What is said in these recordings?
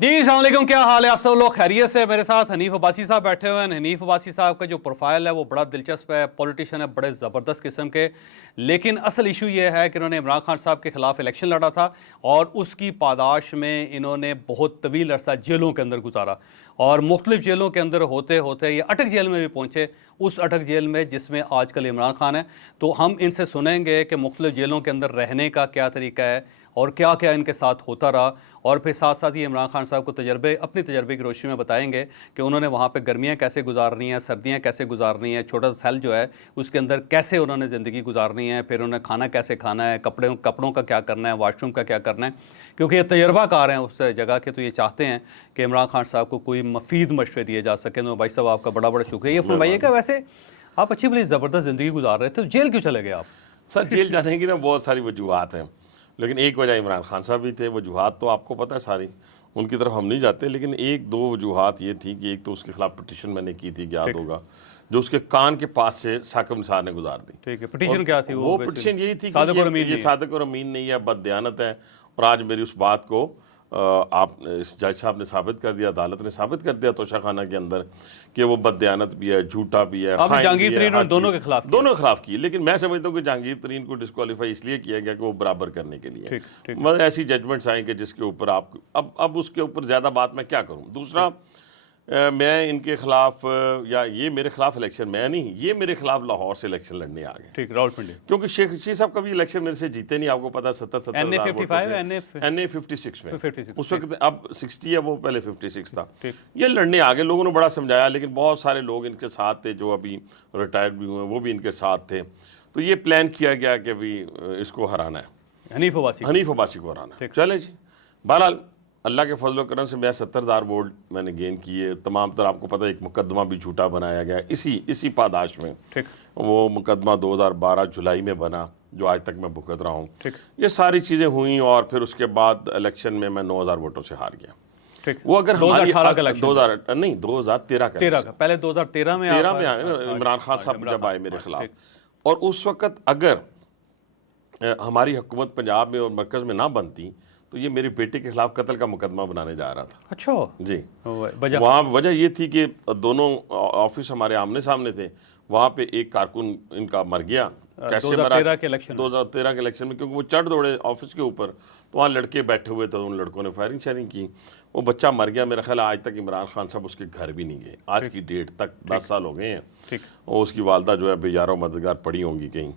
جی السلام علیکم، کیا حال ہے آپ سب لوگ؟ خیریت سے؟ میرے ساتھ حنیف عباسی صاحب بیٹھے ہوئے ہیں۔ حنیف عباسی صاحب کا جو پروفائل ہے وہ بڑا دلچسپ ہے، پولیٹیشین ہے بڑے زبردست قسم کے، لیکن اصل ایشو یہ ہے کہ انہوں نے عمران خان صاحب کے خلاف الیکشن لڑا تھا اور اس کی پاداش میں انہوں نے بہت طویل عرصہ جیلوں کے اندر گزارا، اور مختلف جیلوں کے اندر ہوتے ہوتے یہ اٹک جیل میں بھی پہنچے، اس اٹک جیل میں جس میں آج کل عمران خان ہے۔ تو ہم ان سے سنیں گے کہ مختلف جیلوں کے اندر رہنے کا کیا طریقہ ہے اور کیا کیا ان کے ساتھ ہوتا رہا، اور پھر ساتھ ساتھ یہ عمران خان صاحب کو اپنی تجربے کی روشنی میں بتائیں گے کہ انہوں نے وہاں پہ گرمیاں کیسے گزارنی ہیں، سردیاں کیسے گزارنی ہیں، چھوٹا سیل جو ہے اس کے اندر کیسے انہوں نے زندگی گزارنی ہے، پھر انہوں نے کھانا کیسے کھانا ہے، کپڑوں کا کیا کرنا ہے، واش روم کا کیا کرنا ہے، کیونکہ یہ تجربہ کار ہیں اس جگہ کے، تو یہ چاہتے ہیں کہ عمران خان صاحب کو کوئی مفید مشورے دیے جا سکیں۔ تو بھائی صاحب آپ کا بڑا بڑا شکریہ۔ یہ فرمائیے کہ ویسے آپ اچھی بڑی زبردست زندگی گزار رہے تھے، جیل کیوں چلے گئے آپ؟ سر جیل جانے کی نا بہت ساری وجوہات ہیں، لیکن ایک وجہ عمران خان صاحب بھی تھے۔ وجوہات تو آپ کو پتہ ہے ساری، ان کی طرف ہم نہیں جاتے، لیکن ایک دو وجوہات یہ تھی کہ ایک تو اس کے خلاف پٹیشن میں نے کی تھی، یاد ہوگا، جو اس کے کان کے پاس سے ثاقب نثار نے گزار دی۔ ٹھیک ہے، پٹیشن کیا تھی؟ وہ پٹیشن یہی تھی کہ یہ صادق اور امین نہیں ہے، بد دیانت ہے، اور آج میری اس بات کو جج صاحب نے ثابت کر دیا، عدالت نے ثابت کر دیا توشہ خانہ کے اندر کہ وہ بد دیانت بھی ہے، جھوٹا بھی ہے، جہانگیر ترین اور دونوں کے خلاف کی۔ لیکن میں سمجھتا ہوں کہ جہانگیر ترین کو ڈسکوالیفائی اس لیے کیا گیا کہ وہ برابر کرنے کے لیے، ایسی ججمنٹس آئیں کہ جس کے اوپر آپ اب اس کے اوپر زیادہ بات میں کیا کروں۔ دوسرا، میں ان کے خلاف، یا یہ میرے خلاف الیکشن، میں نہیں، یہ میرے خلاف لاہور سے الیکشن لڑنے آ گئے، ٹھیک، راولپنڈی، کیونکہ شیخ رشید صاحب کبھی الیکشن میرے سے جیتے نہیں، آپ کو پتا 70 این اے 55 میں اس وقت، اب 60 ہے، وہ پہلے 56 تھا۔ یہ لڑنے آگے، لوگوں نے بڑا سمجھایا، لیکن بہت سارے لوگ ان کے ساتھ تھے جو ابھی ریٹائرڈ بھی ہوئے ہیں، وہ بھی ان کے ساتھ تھے۔ تو یہ پلان کیا گیا کہ ابھی اس کو ہرانا ہے، حنیف عباسی کو ہرانا ہے۔ چلے جی، بہرحال اللہ کے فضل و کرم سے میں 70,000 ووٹ میں نے گین کیے تمام تر۔ آپ کو پتہ ہے ایک مقدمہ بھی جھوٹا بنایا گیا اسی پاداش میں، وہ مقدمہ 2012 جولائی میں بنا، جو آج تک میں بھگت رہا ہوں۔ یہ ساری چیزیں ہوئیں، اور پھر اس کے بعد الیکشن میں 9,000 ووٹوں سے ہار گیا۔ وہ اگر 2018 کا الیکشن، نہیں 2013 کا، پہلے 2013 میں عمران خان صاحب جب آئے میرے خلاف، اور اس وقت اگر ہماری حکومت پنجاب میں اور مرکز میں نہ بنتی تو یہ میری بیٹے کے خلاف قتل کا مقدمہ بنانے جا رہا تھا۔ اچھا جی، وہاں وجہ یہ تھی کہ دونوں آفس ہمارے آمنے سامنے تھے، وہاں پہ ایک کارکن ان کا مر گیا، کیسے مرا 2013 کے الیکشن میں، کیونکہ وہ چڑھ دوڑے آفس کے اوپر، تو وہاں لڑکے بیٹھے ہوئے تھے، ان لڑکوں نے فائرنگ شیرنگ کی، وہ بچہ مر گیا۔ میرا خیال ہے آج تک عمران خان صاحب اس کے گھر بھی نہیں گئے، آج کی ڈیٹ تک 10 سال ہو گئے ہیں، اور اس کی والدہ جو ہے بے یار و مددگار پڑی ہوں گی کہیں۔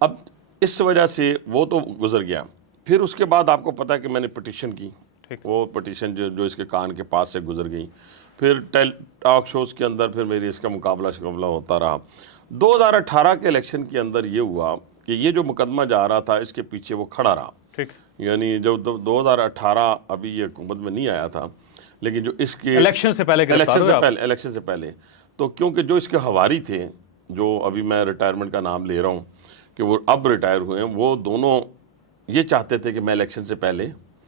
اب اس وجہ سے وہ تو گزر گیا۔ پھر اس کے بعد آپ کو پتا ہے کہ میں نے پٹیشن کی، وہ پٹیشن جو اس کے کان کے پاس سے گزر گئی، پھر ٹاک شوز کے اندر پھر میری اس کا مقابلہ ہوتا رہا۔ 2018 کے الیکشن کے اندر یہ ہوا کہ یہ جو مقدمہ جا رہا تھا اس کے پیچھے وہ کھڑا رہا، یعنی جو 2018 ابھی یہ حکومت میں نہیں آیا تھا، لیکن جو اس کے الیکشن سے پہلے تو کیونکہ جو اس کے حواری تھے، جو ابھی میں ریٹائرمنٹ کا نام لے رہا ہوں کہ وہ اب ریٹائر ہوئے ہیں، وہ دونوں یہ چاہتے تھے کہ میں الیکشن سے پہلے،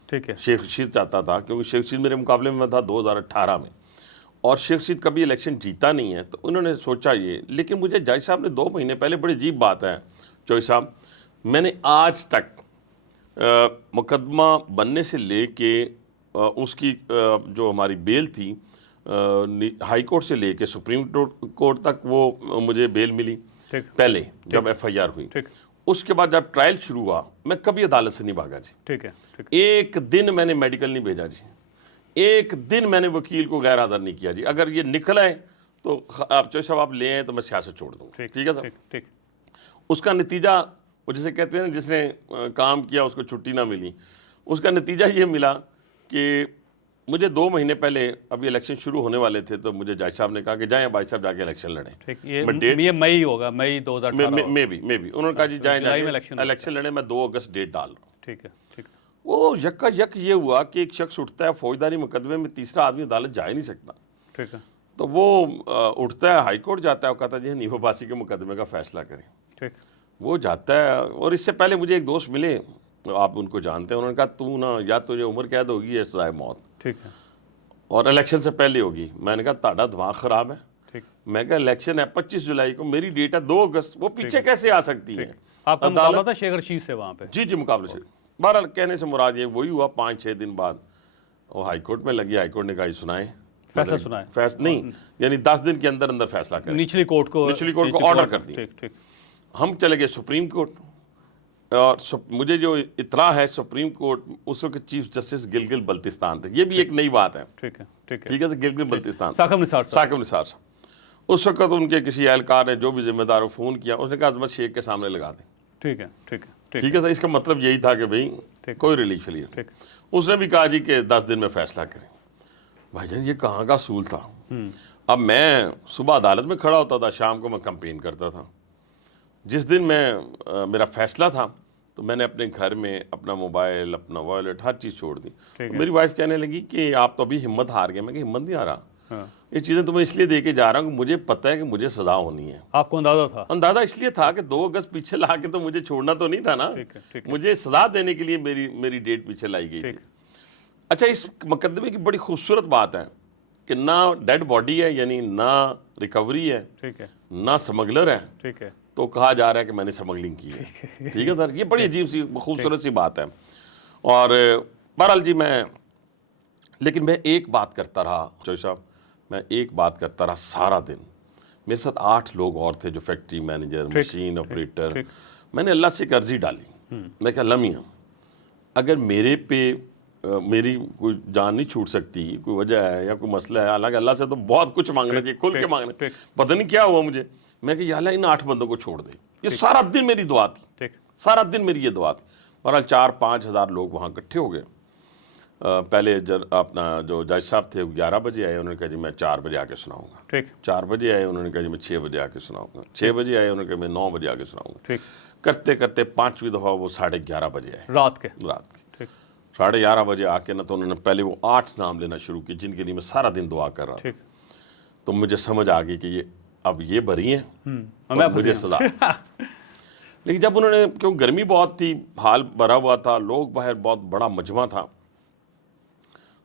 شیخ رشید چاہتا تھا، کیونکہ شیخ رشید میرے مقابلے میں تھا 2018 میں، اور شیخ رشید کبھی الیکشن جیتا نہیں ہے، تو انہوں نے سوچا یہ۔ لیکن مجھے جج صاحب نے 2 مہینے پہلے، بڑی عجیب بات ہے چوئی صاحب، میں نے آج تک مقدمہ بننے سے لے کے اس کی جو ہماری بیل تھی، ہائی کورٹ سے لے کے سپریم کورٹ تک وہ مجھے بیل ملی پہلے جب ایف آئی آر ہوئی، اس کے بعد جب ٹرائل شروع ہوا میں کبھی عدالت سے نہیں بھاگا جی۔ ایک دن میں نے میڈیکل نہیں بھیجا جی، ایک دن میں نے وکیل کو غیر حاضر نہیں کیا جی۔ اگر یہ نکل آئے تو آپ چوئی صاحب آپ لے آئیں تو میں سیاست چھوڑ دوں، ٹھیک ہے سر۔ اس کا نتیجہ، وہ جسے کہتے ہیں جس نے کام کیا اس کو چھٹی نہ ملی، اس کا نتیجہ یہ ملا کہ مجھے 2 مہینے پہلے ابھی الیکشن شروع ہونے والے تھے، تو مجھے جج صاحب نے کہا کہ جائیں بھائی صاحب جا کے الیکشن لڑیں۔ یہ مئی ہوگا، مئی 2018 میں بھی انہوں نے کہا جی جائیں الیکشن لڑیں، میں 2 اگست ڈیٹ ڈال رہا ہوں۔ ٹھیک ہے۔ وہ یکا یک یہ ہوا کہ ایک شخص اٹھتا ہے فوجداری مقدمے میں، تیسرا آدمی عدالت جا ہی نہیں سکتا، ٹھیک ہے، تو وہ اٹھتا ہے ہائی کورٹ جاتا ہے، وہ کہتا ہے جی حنیف عباسی کے مقدمے کا فیصلہ کریں، ٹھیک، وہ جاتا ہے۔ اور اس سے پہلے مجھے ایک دوست ملے، آپ ان کو جانتے ہیں، انہوں نے کہا تو نا یا تجھے عمر قید ہوگی یا سزائے موت، ٹھیک ہے، اور الیکشن سے پہلے ہوگی۔ میں نے کہا تاڑا دماغ خراب ہے، میں کہا الیکشن ہے 25 جولائی کو، میری ڈیٹ ہے 2 اگست، وہ پیچھے کیسے آ سکتی ہے؟ آپ کا مقابلہ تھا شیخ رشید سے وہاں پہ؟ جی مقابلے سے، بہرحال کہنے سے مراد یہ وہی ہوا 5-6 دن بعد وہ ہائی کورٹ میں لگی, ہائی کورٹ نے کہا یہ سنائیں, فیصلہ سنائیں, نہیں یعنی 10 دن کے اندر اندر فیصلہ کریں. نچلی کورٹ کو آرڈر کر دی. ہم چلے گئے سپریم کورٹ, اور مجھے جو اطلاع ہے سپریم کورٹ اس وقت چیف جسٹس گلگت بلتستان تھے. یہ بھی ایک نئی بات ہے. ٹھیک ہے, گلگت بلتستان ثاقب نثار صاحب. اس وقت ان کے کسی اہلکار نے جو بھی ذمہ دار کو فون کیا, اس نے کہا عظمت شیخ کے سامنے لگا دیں. ٹھیک ہے سر, اس کا مطلب یہی تھا کہ بھئی کوئی ریلیف نہیں. اس نے بھی کہا جی کہ 10 دن میں فیصلہ کریں. بھائی جان یہ کہاں کا اصول تھا. اب میں صبح عدالت میں کھڑا ہوتا تھا, شام کو میں کمپین کرتا تھا. جس دن میرا فیصلہ تھا تو میں نے اپنے گھر میں اپنا موبائل, اپنا والیٹ, ہر چیز چھوڑ دی. میری وائف کہنے لگی کہ آپ تو ابھی ہمت ہار گئے. میں کہ ہمت نہیں ہارا, یہ چیزیں تو میں اس لیے دے کے جا رہا ہوں کہ مجھے پتہ ہے کہ مجھے سزا ہونی ہے. آپ کو اندازہ تھا؟ اندازہ اس لیے تھا کہ 2 اگست پیچھے لا کے تو مجھے چھوڑنا تو نہیں تھا نا. مجھے سزا دینے کے لیے میری ڈیٹ پیچھے لائی گئی تھی. اچھا, اس مقدمے کی بڑی خوبصورت بات ہے کہ نہ ڈیڈ باڈی ہے, یعنی نہ ریکوری ہے, نہ سمگلر ہے, تو کہا جا رہا ہے کہ میں نے سمگلنگ کی ہے. ٹھیک ہے سر, یہ بڑی عجیب سی خوبصورت سی بات ہے. اور بہرحال جی لیکن میں ایک بات کرتا رہا جوش صاحب, میں ایک بات کرتا رہا سارا دن. میرے ساتھ 8 لوگ اور تھے جو فیکٹری مینیجر, مشین آپریٹر. میں نے اللہ سے ایک عرضی ڈالی, میں کہا اللہ میاں اگر میرے پہ میری کوئی جان نہیں چھوٹ سکتی, کوئی وجہ ہے یا کوئی مسئلہ ہے, حالانکہ اللہ سے تو بہت کچھ مانگنا چاہیے, کھل کے مانگنا. پتہ نہیں کیا ہوا مجھے, میں کہ یا اللہ ان 8 بندوں کو چھوڑ دے. یہ سارا دن میری دعا تھی, سارا دن میری یہ دعا تھی. بہرحال 4-5 ہزار لوگ وہاں اکٹھے ہو گئے. پہلے اپنا جو جج صاحب تھے 11 بجے آئے, انہوں نے کہا جی میں 4 بجے آ کے سناؤں گا. 4 بجے آئے, انہوں نے کہا جی میں 6 بجے آ کے سناؤں گا. 6 بجے آئے, انہوں نے کہا میں 9 بجے آ کے سناؤں گا. کرتے کرتے 5ویں دفعہ وہ 11:30 بجے آئے رات کے. 11:30 بجے آ کے نا تو انہوں نے پہلے وہ 8 نام لینا شروع کی جن کے لیے میں سارا دن دعا کر رہا تھا. تو مجھے سمجھ آ گئی کہ اب یہ بری ہیں, مجھے سزا. لیکن جب انہوں نے, کیوں گرمی بہت تھی, حال بھرا ہوا تھا, لوگ باہر, بہت بڑا مجمع تھا,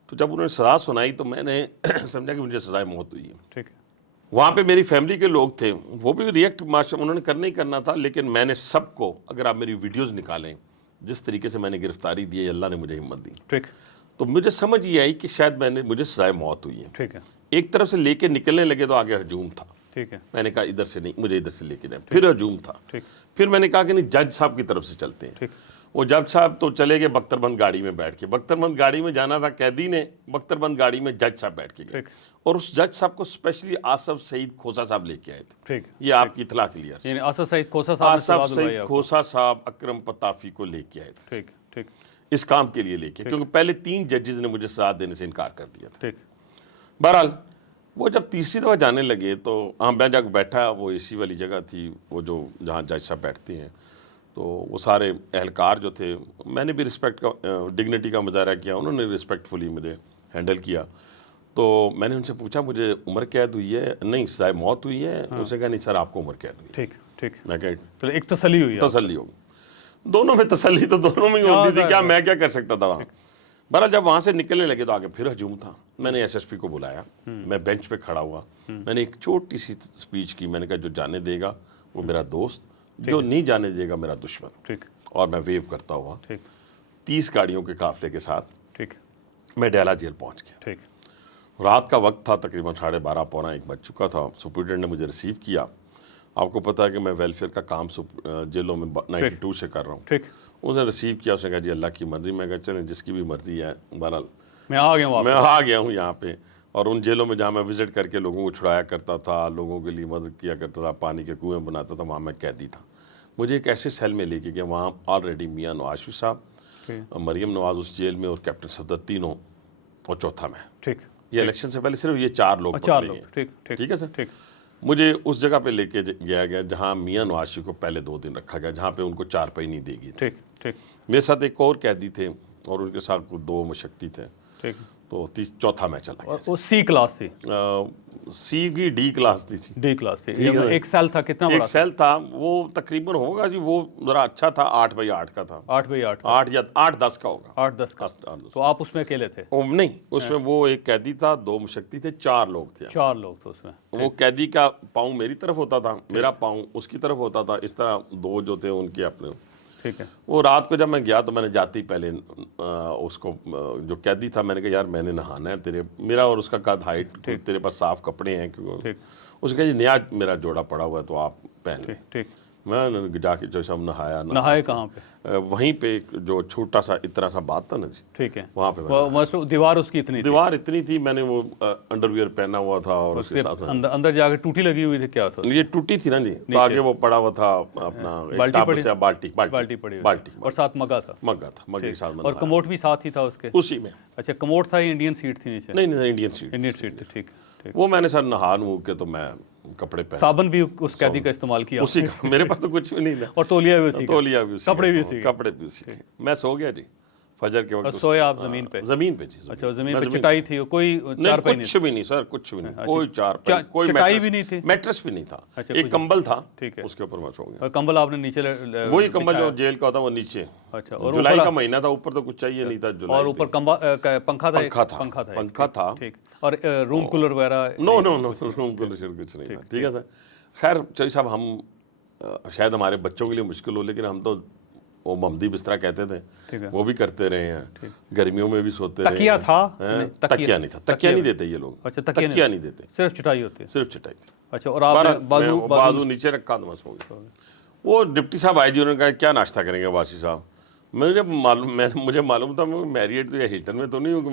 تو جب انہوں نے سزا سنائی تو میں نے سمجھا کہ مجھے سزائے موت ہوئی ہے. وہاں پہ میری فیملی کے لوگ تھے, وہ بھی ریئیکٹ انہوں نے کرنا ہی کرنا تھا, لیکن میں نے سب کو, اگر آپ میری ویڈیوز نکالیں جس طریقے سے میں نے گرفتاری دی ہے, اللہ نے مجھے ہمت دی. تو مجھے سمجھ یہ آئی کہ شاید مجھے سزائے موت ہوئی ہے. ایک طرف سے لے کے نکلنے لگے تو آگے ہجوم تھا. میں نے کہا ادھر سے نہیں, مجھے ادھر سے لے کے جائیں. پھر ہجوم تھا. پھر میں نے کہا کہ نہیں, جج صاحب کی طرف سے چلتے ہیں. وہ جج صاحب تو چلے گئے بختر بند گاڑی میں بیٹھ کے. بختر بند گاڑی میں جانا تھا قیدی نے, بختر بند گاڑی میں جج صاحب بیٹھ کے گئے. اور اس جج صاحب کو اسپیشلی آصف سعید کھوسا صاحب لے کے آئے تھے. یہ آپ کی اطلاع کے لیے, یعنی آصف سعید کھوسا صاحب اکرم پتافی کو لے کے آئے تھے اس کام کے لیے لے کے, کیونکہ پہلے 3 ججز نے مجھے سزا دینے سے انکار کر دیا تھا. بہرحال وہ جب تیسری دفعہ جانے لگے تو میں جا کے بیٹھا, وہ اے سی والی جگہ تھی, وہ جو جہاں جج صاحب بیٹھتے ہیں, تو وہ سارے اہلکار جو تھے, میں نے بھی رسپیکٹ کا, ڈگنیٹی کا مظاہرہ کیا, انہوں نے رسپیکٹفلی مجھے ہینڈل کیا. تو میں نے ان سے پوچھا مجھے عمر قید ہوئی ہے؟ نہیں, سزائے موت ہوئی ہے. اس نے کہا نہیں سر آپ کو عمر قید ہوئی. میں کہا ایک تسلی ہوئی دونوں میں, تسلی تو دونوں میں ہی ہوتی تھی, کیا میں کیا کر سکتا تھا وہاں. بہرحال جب وہاں سے نکلنے لگے تو آگے پھر ہجوم تھا. میں نے ایس ایس پی کو بلایا, میں بینچ پہ کھڑا ہوا, میں نے ایک چھوٹی سی اسپیچ کی. میں نے کہا جو جانے دے گا وہ میرا دوست, جو نہیں جانے دے گا میرا دشمن. اور میں ویو کرتا ہوا 30 گاڑیوں کے قافلے کے ساتھ میں ڈیلا جیل پہنچ گیا. رات کا وقت تھا, تقریباً 12:30 پونا 1 بج چکا تھا. سپرنٹینڈنٹ نے مجھے ریسیو کیا. آپ کو پتا ہے کہ میں ویلفیئر کا کام جیلوں میں 92 سے کر رہا ہوں. اس نے ریسیو کیا, اس نے کہا جی اللہ کی مرضی. میں کہا چلیں جس کی بھی مرضی ہے, بہرحال میں آ گیا ہوں یہاں پہ. اور ان جیلوں میں جہاں میں وزٹ کر کے لوگوں کو چھڑایا کرتا تھا, لوگوں کے لیے مدد کیا کرتا تھا, پانی کے کنویں بناتا تھا, وہاں میں قیدی تھا. مجھے ایک ایسے سیل میں لے کے گیا, وہاں آلریڈی میاں نواز شریف صاحب, مریم نواز اس جیل میں, اور کیپٹن صفدر, تینوں, اور چوتھا میں. یہ الیکشن سے پہلے صرف یہ 4 لوگ پکڑے گئے. ٹھیک ہے سر. مجھے اس جگہ پہ لے کے گیا جہاں میاں نواز شریف کو پہلے 2 دن رکھا گیا, جہاں پہ ان کو 4 پائی نہیں دے گی. میرے ساتھ ایک اور قیدی تھے, اور ان کے ساتھ 2 مشقتی تھے. تو چوتھا میں چلا گیا. وہ سی کلاس تھی, سی کی ڈی کلاس تھی. ایک سیل تھا, کتنا بڑا ایک سیل تھا وہ تقریباً ہوگا جی, وہ ذرا اچھا تھا, 8x8 کا تھا. 8 یا 8-10 کا ہوگا. 8-10 کا. تو آپ اس میں اکیلے تھے؟ نہیں, اس میں وہ ایک قیدی تھا, 2 مشقتی تھے, 4 لوگ تھے. 4 لوگ تھے اس میں. وہ قیدی کا پاؤں میری طرف ہوتا تھا, میرا پاؤں اس کی طرف ہوتا تھا, اس طرح 2 جو تھے ان کے اپنے. ٹھیک ہے. وہ رات کو جب میں گیا تو میں نے جاتے ہی پہلے اس کو جو قیدی تھا میں نے کہا یار میں نے نہانا ہے, میرا اور اس کا قد ہائٹ, تیرے پاس صاف کپڑے ہیں کیونکہ اس نے کہا جی نیا میرا جوڑا پڑا ہوا ہے تو آپ پہن لیں. ٹھیک. میں جا کے جو سب نہائے کہاں پہ؟ وہیں پہ جو چھوٹا سا اتنا سا بات تھا نا جی, ٹھیک ہے, وہاں پہ دیوار اس کی اتنی تھی, میں نے وہ انڈر ویئر پہنا ہوا تھا اور اس کے ساتھ اندر جا کے ٹوٹی لگی ہوئی تھی, کیا تھا یہ ٹوٹی تھی نا جی, تو آگے وہ پڑا ہوا تھا اپنا بالٹی پڑی اور ساتھ مگا تھا مگے کے ساتھ, اور کموڈ بھی ساتھ ہی تھا اس کے اسی میں. اچھا کموڈ تھا, انڈین سیٹ تھی نیچے؟ نہیں انڈین سیٹ تھی. ٹھیک. وہ میں نے سر نہا نو کے تو میں کپڑے پہن, صابن بھی اس قیدی کا استعمال کیا اسی کا, میرے پاس تو کچھ بھی نہیں تھا, اور تولیہ بھی اسی کا, کپڑے بھی اسی. میں سو گیا جی فجر کے وقت. سوئے آپ زمین پہ؟ جی. اچھا زمین پہ چٹائی تھی, کوئی چارپائی نہیں؟ کچھ بھی نہیں سر, کچھ بھی نہیں, کوئی چارپائی, کوئی چٹائی بھی نہیں تھی, میٹرس بھی نہیں تھا, ایک کمبل تھا, ٹھیک ہے, اس کے اوپر میں سو گیا. اور کمبل آپ نے نیچے وہی کمبل جو جیل کا ہوتا وہ نیچے. اچھا, اور جولائی کا مہینہ تھا, اوپر تو کچھ چاہیے نہیں تھا, اور اوپر پنکھا تھا. ٹھیک. اور روم کولر وغیرہ؟ نو روم کولر کچھ نہیں تھا. ٹھیک ہے سر. خیر چوہدری صاحب, ہم شاید ہمارے بچوں کے لیے مشکل ہو لیکن ہم تو وہ ممدی بستر کہتے تھے, وہ بھی کرتے رہے ہیں, گرمیوں میں بھی سوتے رہے. تکیہ تھا؟ تکیہ نہیں تھا, تکیہ نہیں دیتے یہ لوگ. اچھا تکیہ نہیں دیتے, صرف چٹائی ہوتی ہے. صرف چٹائی. اچھا, اور آپ بازو نیچے رکھا تو میں سو گیا. وہ ڈپٹی صاحب آئے جی, انہوں نے کہا کیا ناشتہ کریں گے واسی صاحب. مجھے معلوم تھا میں میریٹ تو یا ہلٹن میں تو نہیں ہوں کہ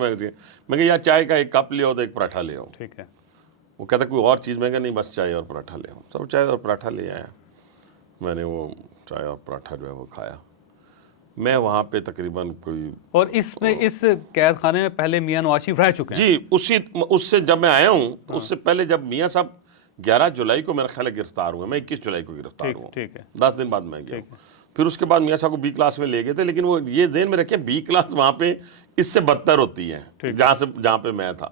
میں کہ یا چائے کا ایک کپ لے آؤ تو ایک پراٹھا لے آؤ. ٹھیک ہے. وہ کہتا کوئی اور چیز, میں کہا نہیں بس چائے اور پراٹھا لے آؤ. سب چائے اور پراٹھا لے آیا, میں نے وہ چائے اور پراٹھا جو ہے وہ کھایا. میں وہاں پہ تقریباً کوئی, اور اس قید خانے میں پہلے میاں نواز شریف رہ چکے ہیں جی. اس سے جب میں آیا ہوں اس سے پہلے جب میاں صاحب 11 جولائی کو میرا خیال ہے گرفتار ہوئے, میں 21 جولائی کو گرفتار ہوا. ٹھیک ہے. 10 دن بعد میں گیا. پھر اس کے بعد میاں صاحب کو بی کلاس میں لے گئے تھے, لیکن وہ یہ ذہن میں رکھیں بی کلاس وہاں پہ اس سے بدتر ہوتی ہے جہاں پہ میں تھا.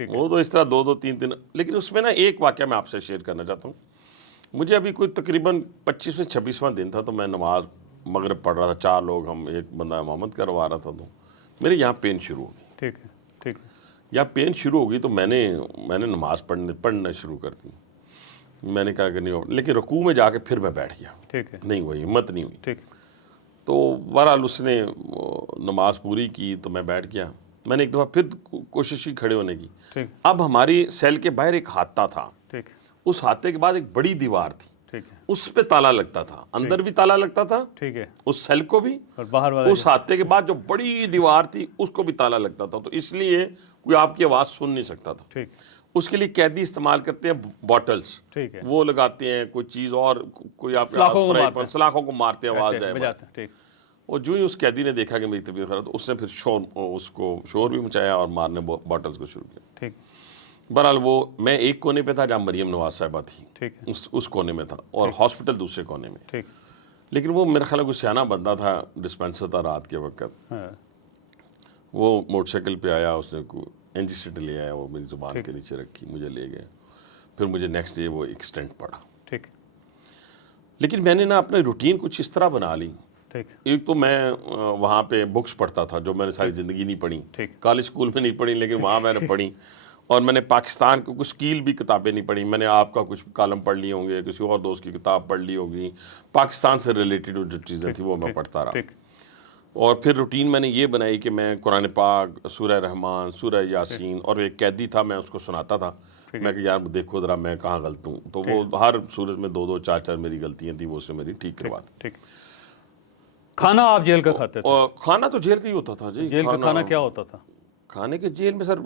وہ تو اس طرح 2-3 دن. لیکن اس میں نا ایک واقعہ میں آپ سے شیئر کرنا چاہتا ہوں. مجھے ابھی کوئی تقریباً 25واں دن تھا, تو میں نماز مغرب پڑھ رہا تھا, 4 لوگ, ہم ایک بندہ امامت کروا رہا تھا, تو میرے یہاں پین شروع ہو گئی. ٹھیک ہے. ٹھیک ہے. یا پین شروع ہو گئی تو میں نے نماز پڑھنا شروع کر دی. میں نے کہا کہ نہیں, لیکن رکوع میں جا کے پھر میں بیٹھ گیا. ٹھیک ہے. نہیں ہوئی, ہمت نہیں ہوئی. ٹھیک. تو بہرحال اس نے نماز پوری کی تو میں بیٹھ گیا. میں نے ایک دفعہ پھر کوشش کی کھڑے ہونے کی. اب ہماری سیل کے باہر ایک ہاتھا تھا, اس ہاتھے کے بعد ایک بڑی دیوار تھی, اس پہ تالا لگتا تھا, اندر بھی تالا لگتا تھا, ٹھیک ہے, اس سیل کو بھی, اور باہر اس ہاتھے کے بعد جو بڑی دیوار تھی اس کو بھی تالا لگتا تھا. تو اس لیے کوئی آپ کی آواز سن نہیں سکتا تھا. ٹھیک. اس کے لیے قیدی استعمال کرتے ہیں بوٹلز, ٹھیک ہے, وہ لگاتے ہیں, کوئی چیز اور کوئی آپ سلاخوں کو مارتے ہیں, آواز جائے. ٹھیک. اور جو ہی اس قیدی نے دیکھا کہ میری طبیعت خراب, تو اس نے پھر شور بھی مچایا اور مارنے بوٹلز کو شروع کیا. ٹھیک. بہرحال وہ میں ایک کونے پہ تھا جہاں مریم نواز صاحبہ تھی, ٹھیک ہے, اس کونے میں تھا, اور ہاسپٹل دوسرے کونے میں. ٹھیک. لیکن وہ میرا خیال ہے کوئی سیاح بندہ تھا, ڈسپینسر تھا رات کے وقت. وہ موٹر سائیکل پہ آیا, اس نے کوئی NG سیٹ لے آیا, وہ میری زبان کے نیچے رکھی, مجھے لے گئے. پھر مجھے نیکسٹ ڈے وہ ایک سٹنٹ پڑا. ٹھیک. لیکن میں نے نا اپنی روٹین کچھ اس طرح بنا لی. ایک تو میں وہاں پہ بکس پڑھتا تھا جو میں نے ساری زندگی نہیں پڑھی, کالج اسکول میں نہیں پڑھی, لیکن وہاں میں نے پڑھی. اور میں نے پاکستان کو کچھ اسکیل بھی کتابیں نہیں پڑھی. میں نے آپ کا کچھ کالم پڑھ لیے ہوں گے, کسی اور دوست کی کتاب پڑھ لی ہوگی, پاکستان سے ریلیٹڈ جو چیزیں تھیں وہ میں پڑھتا رہا. اور پھر روٹین میں نے یہ بنائی کہ میں قرآن پاک, سورہ رحمان, سورہ یاسین, اور ایک قیدی تھا میں اس کو سناتا تھا. میں کہ یار دیکھو ذرا میں کہاں غلط ہوں, تو وہ ہر صورت میں 2-2 4-4 میری غلطیاں تھیں, وہ اس نے میری ٹھیک کرواتی. کھانا آپ جیل کا کھاتے تھے؟ کھانا تو جیل کا ہی ہوتا تھا جی. جیل کا کھانا کیا ہوتا تھا؟ کھانے کے جیل میں سر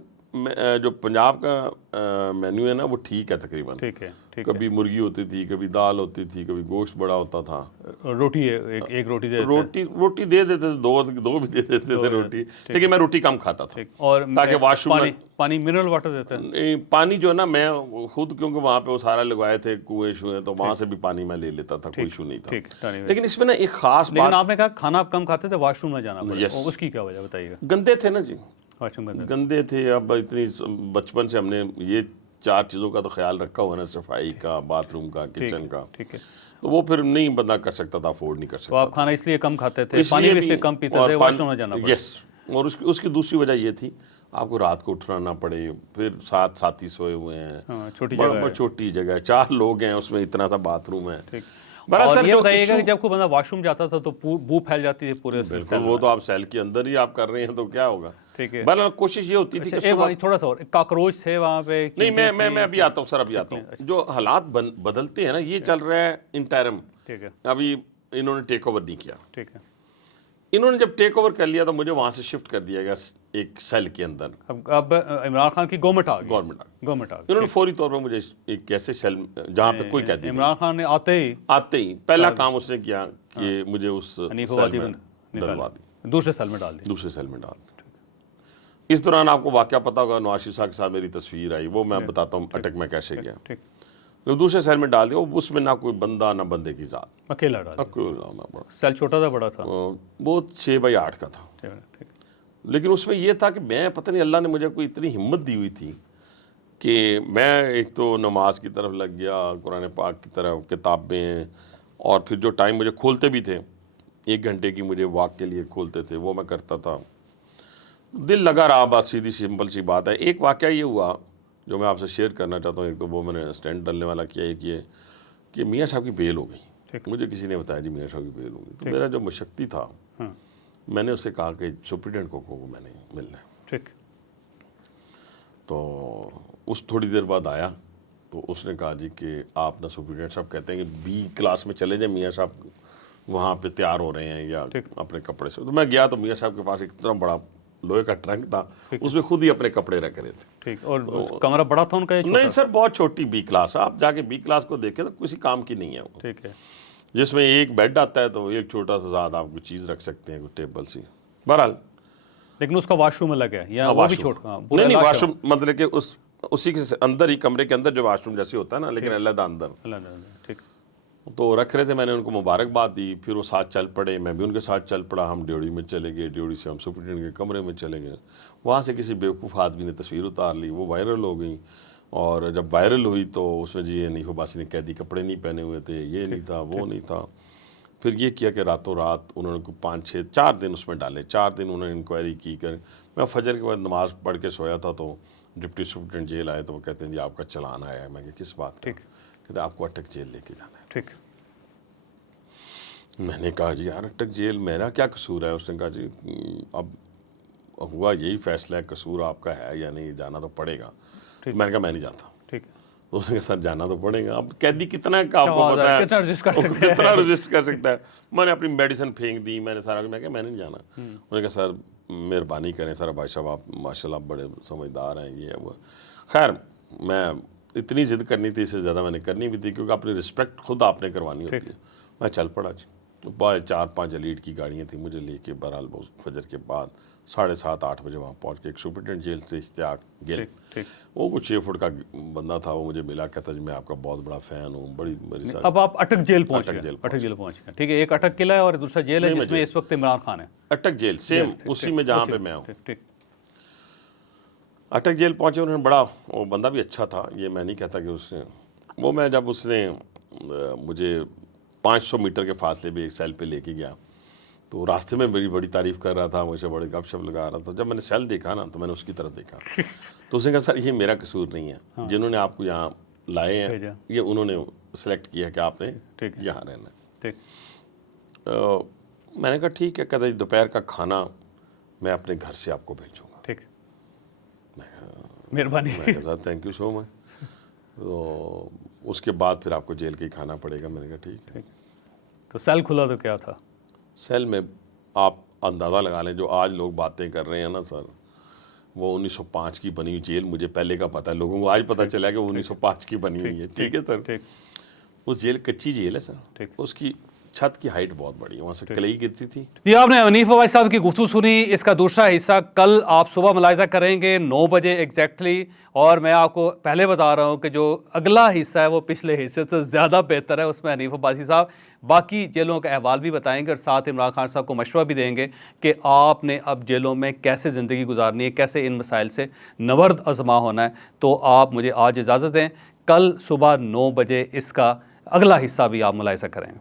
جو پنجاب کا مینیو ہے نا وہ ٹھیک ہے تقریباً. ٹھیک ہے. کبھی مرغی ہوتی تھی, کبھی دال ہوتی تھی, کبھی گوشت بڑا ہوتا تھا. روٹی ایک روٹی دے روٹی دے دیتے تھے, 2 بھی دے دیتے تھے روٹی, لیکن میں روٹی کم کھاتا تھا. اور تاکہ واش روم پانی منرل واٹر دیتے ہیں. پانی جو ہے نا میں خود, کیونکہ وہاں پہ وہ سارا لگوائے تھے کنویں شوئیں, تو وہاں سے بھی پانی میں لے لیتا تھا, کوئی ایشو نہیں تھا. لیکن اس میں نا ایک خاص بات, لیکن آپ نے کہا کھانا آپ کم کھاتے تھے, واش روم میں جانا پڑا, اس کی کیا وجہ بتائیے گا؟ گندے تھے نا جی, گندے تھے. اب اتنی بچپن سے ہم نے یہ 4 چیزوں کا تو خیال رکھا ہوا نا, صفائی کا, باتھ روم کا, کچن کا, تو وہ پھر نہیں بندہ کر سکتا تھا, افورڈ نہیں کر سکتا. تو آپ کھانا اس لیے کم کھاتے تھے, پانی بھی سے کم پیتے تھے, واش روم میں جانا پڑا. یس. اور اس کی دوسری وجہ یہ تھی آپ کو رات کو اٹھنا نہ پڑے, پھر 7 ساتھی سوئے ہوئے ہیں, چھوٹی جگہ ہے, 4 لوگ ہیں, اس میں اتنا سا باتھ روم ہے. اور یہ بتائیے گا کہ جب کوئی بندہ واش روم جاتا تھا تو بو پھیل جاتی تھی پورے بالکل، وہ تو آپ سیل کے اندر ہی آپ کر رہے ہیں تو کیا ہوگا. ٹھیک ہے. بہرحال کوشش یہ ہوتی تھی کہ تھوڑا سا اور کاکروچ تھے وہاں پہ. نہیں میں ابھی آتا ہوں سر، ابھی آتا ہوں. جو حالات بدلتے ہیں نا، یہ چل رہا ہے انٹرم. ٹھیک ہے. ابھی انہوں نے ٹیک اوور نہیں کیا. ٹھیک ہے. انہوں نے جب ٹیک اوور کر لیا تو مجھے وہاں سے شفٹ کر دیا گیا ایک سیل کے اندر. اب عمران خان کی گورنمنٹ آ گئی. گورنمنٹ آ گئی. انہوں نے فوری طور پہ مجھے ایک ایسے سیل جہاں پہ کوئی قیدی نہیں. عمران خان نے آتے ہی پہلا کام اس نے کیا کہ مجھے اس حنیف عباسی میں ڈلوا دی، دوسرے سیل میں ڈال دی. اس دوران آپ کو واقعہ پتا ہوگا، نواز شریف صاحب کے ساتھ میری تصویر آئی، وہ میں بتاتا ہوں اٹک میں کیسے گیا. دوسرے سیل میں ڈال دیا. اس میں نہ کوئی بندہ نہ بندے کی ذات، اکیلا ڈالا. سیل چھوٹا تھا بڑا تھا؟ وہ 6x8 کا تھا. لیکن اس میں یہ تھا کہ میں پتہ نہیں اللہ نے مجھے کوئی اتنی ہمت دی ہوئی تھی کہ میں ایک تو نماز کی طرف لگ گیا، قرآن پاک کی طرف، کتابیں، اور پھر جو ٹائم مجھے کھولتے بھی تھے 1 گھنٹے کی مجھے واک کے لیے کھولتے تھے، وہ میں کرتا تھا. دل لگا رہا. بات سیدھی سمپل سی بات ہے. ایک واقعہ یہ ہوا جو میں آپ سے شیئر کرنا چاہتا ہوں. ایک تو وہ میں نے اسٹینڈ ڈالنے والا کیا، ایک یہ کہ میاں صاحب کی بیل ہو گئی. مجھے کسی نے بتایا جی میاں صاحب کی بیل ہو گئی. تو میرا جو مشکتی تھا، میں نے اسے کہا کہ سپرنٹینڈنٹ کو میں نے ملنا ہے. ٹھیک. تو اس تھوڑی دیر بعد آیا تو اس نے کہا جی کہ آپ نا سپرنٹینڈنٹ صاحب کہتے ہیں کہ B کلاس میں چلے جائیں، میاں صاحب وہاں پہ تیار ہو رہے ہیں یا اپنے کپڑے سے. تو میں گیا تو میاں صاحب کے پاس ایک اتنا بڑا لوہے کا ٹرنک تھا، اس میں خود ہی اپنے کپڑے رکھ رہے تھے. ٹھیک. اور کمرہ بڑا تھا ان کا؟ نہیں سر، بہت چھوٹی B کلاس. آپ جا کے B کلاس کو دیکھیں تو کسی کام کی نہیں ہے وہ. ٹھیک ہے. جس میں ایک بیڈ آتا ہے تو ایک چھوٹا سا ساتھ آپ کو چیز رکھ سکتے ہیں، کوئی ٹیبل سی. بہرحال لیکن اس کا واش روم الگ ہے یا وہ بھی چھوٹا؟ نہیں، واش روم مطلب کہ اسی کے اندر ہی، کمرے کے اندر جو واش روم جیسے ہوتا ہے نا، لیکن علیحدہ اندر. ٹھیک. تو رکھ رہے تھے. میں نے ان کو مبارکباد دی، پھر وہ ساتھ چل پڑے، میں بھی ان کے ساتھ چل پڑا. ہم ڈیوڑی میں چلے گئے، ڈیوڑی سے ہم سپرنٹینڈنٹ کے کمرے میں چلے گئے. وہاں سے کسی بیوقوف آدمی نے تصویر اتار لی، وہ وائرل ہو گئی. اور جب وائرل ہوئی تو اس میں جی حنیف عباسی نے قیدی کپڑے نہیں پہنے ہوئے تھے، یہ نہیں تھا، وہ نہیں تھا. پھر یہ کیا کہ راتوں رات انہوں نے 4 دن اس میں ڈالے. 4 دن انہوں نے انکوائری کی. میں فجر کے بعد نماز پڑھ کے سویا تھا تو ڈپٹی سپرنٹینڈنٹ جیل آئے تو وہ کہتے ہیں جی آپ کا چلان آیا ہے. میں کہ کس بات؟ ٹھیک. کہتے آپ کو اٹک جیل لے کے جانا ہے. ٹھیک. میں نے کہا جی یار اٹک جیل میرا کیا قصور ہے؟ اس نے کہا جی اب ہوا یہی فیصلہ ہے، قصور آپ کا ہے یا نہیں، جانا تو پڑے گا. میں نے کہا میں نہیں جاتا. ٹھیک. اس نے کہا سر جانا تو پڑے گا. اب قیدی کتنا ہے آپ کو پتا ہے، کتنا رجسٹ کر سکتا ہے. میں نے اپنی میڈیسن پھینک دی، میں نے سارا، میں کہا میں نہیں جانا. انہوں نے کہا سر مہربانی کریں سر، بھائی صاحب آپ ماشاء اللہ بڑے سمجھدار ہیں، یہ ہے وہ. خیر میں اتنی ضد کرنی تھی، اس سے زیادہ میں نے کرنی بھی تھی، کیونکہ اپنی رسپیکٹ خود آپ نے کروانی ہوتی ہے. میں چل پڑا جی. 4-5 ایلیٹ کی گاڑیاں تھیں مجھے لے کے. بہرحال فجر کے بعد 7:30-8 بجے وہاں پہنچ کے ایک سپرنٹینڈنٹ جیل سے اشتیاق گل، وہ کچھ 6 فٹ کا بندہ تھا، وہ مجھے ملا، کہتا جی میں آپ کا بہت بڑا فین ہوں، بڑی میری ساتھ. اب آپ اٹک جیل پہنچ گئے. ٹھیک ہے. ایک اٹک قلعہ ہے اور دوسرا جیل ہے جس میں اس وقت عمران خان ہے. اٹک جیل سیم اسی میں جہاں پہ میں ہوں. اٹک جیل پہنچے. انہوں نے بڑا، وہ بندہ بھی اچھا تھا، یہ میں نہیں کہتا کہ اس نے، وہ میں جب اس نے مجھے 500 میٹر کے فاصلے پہ ایک سیل پہ لے کے گیا تو راستے میں میری بڑی تعریف کر رہا تھا، مجھ سے بڑے گپ شپ لگا رہا تھا. جب میں نے سیل دیکھا نا تو میں نے اس کی طرف دیکھا تو اس نے کہا سر یہ میرا قصور نہیں ہے، جنہوں نے آپ کو یہاں لائے ہیں یہ انہوں نے سلیکٹ کیا کہ آپ نے یہاں رہنا ہے. میں نے کہا ٹھیک ہے. کہتا دوپہر کا کھانا میں اپنے گھر سے آپ کو بھیجوں گا. ٹھیک. مہربانی. میں کہا سر تھینک یو سو مچ. تو اس کے بعد پھر آپ کو جیل کے ہی کھانا پڑے گا. میں نے کہا ٹھیک ہے. تو سیل کھلا تو کیا تھا؟ سیل میں آپ اندازہ لگا لیں، جو آج لوگ باتیں کر رہے ہیں نا سر، وہ 1905 کی بنی ہوئی جیل مجھے پہلے کا پتہ ہے، لوگوں کو آج پتہ چلا کہ وہ 1905 کی بنی ہوئی ہے. ٹھیک ہے سر. اس جیل کچی جیل ہے سر. اس کی چھت کی ہائٹ بہت بڑی ہے، وہاں سے کلئی گرتی تھی. جی آپ نے حنیف عباسی صاحب کی گفتگو سنی. اس کا دوسرا حصہ کل آپ صبح ملاحظہ کریں گے 9 بجے ایگزیکٹلی. اور میں آپ کو پہلے بتا رہا ہوں کہ جو اگلا حصہ ہے وہ پچھلے حصے سے زیادہ بہتر ہے. اس میں حنیف عباسی صاحب باقی جیلوں کا احوال بھی بتائیں گے اور ساتھ عمران خان صاحب کو مشورہ بھی دیں گے کہ آپ نے اب جیلوں میں کیسے زندگی گزارنی ہے، کیسے ان مسائل سے نورد آزما ہونا ہے. تو آپ مجھے آج اجازت دیں، کل صبح 9 بجے اس کا اگلا حصہ بھی آپ ملاحظہ کریں.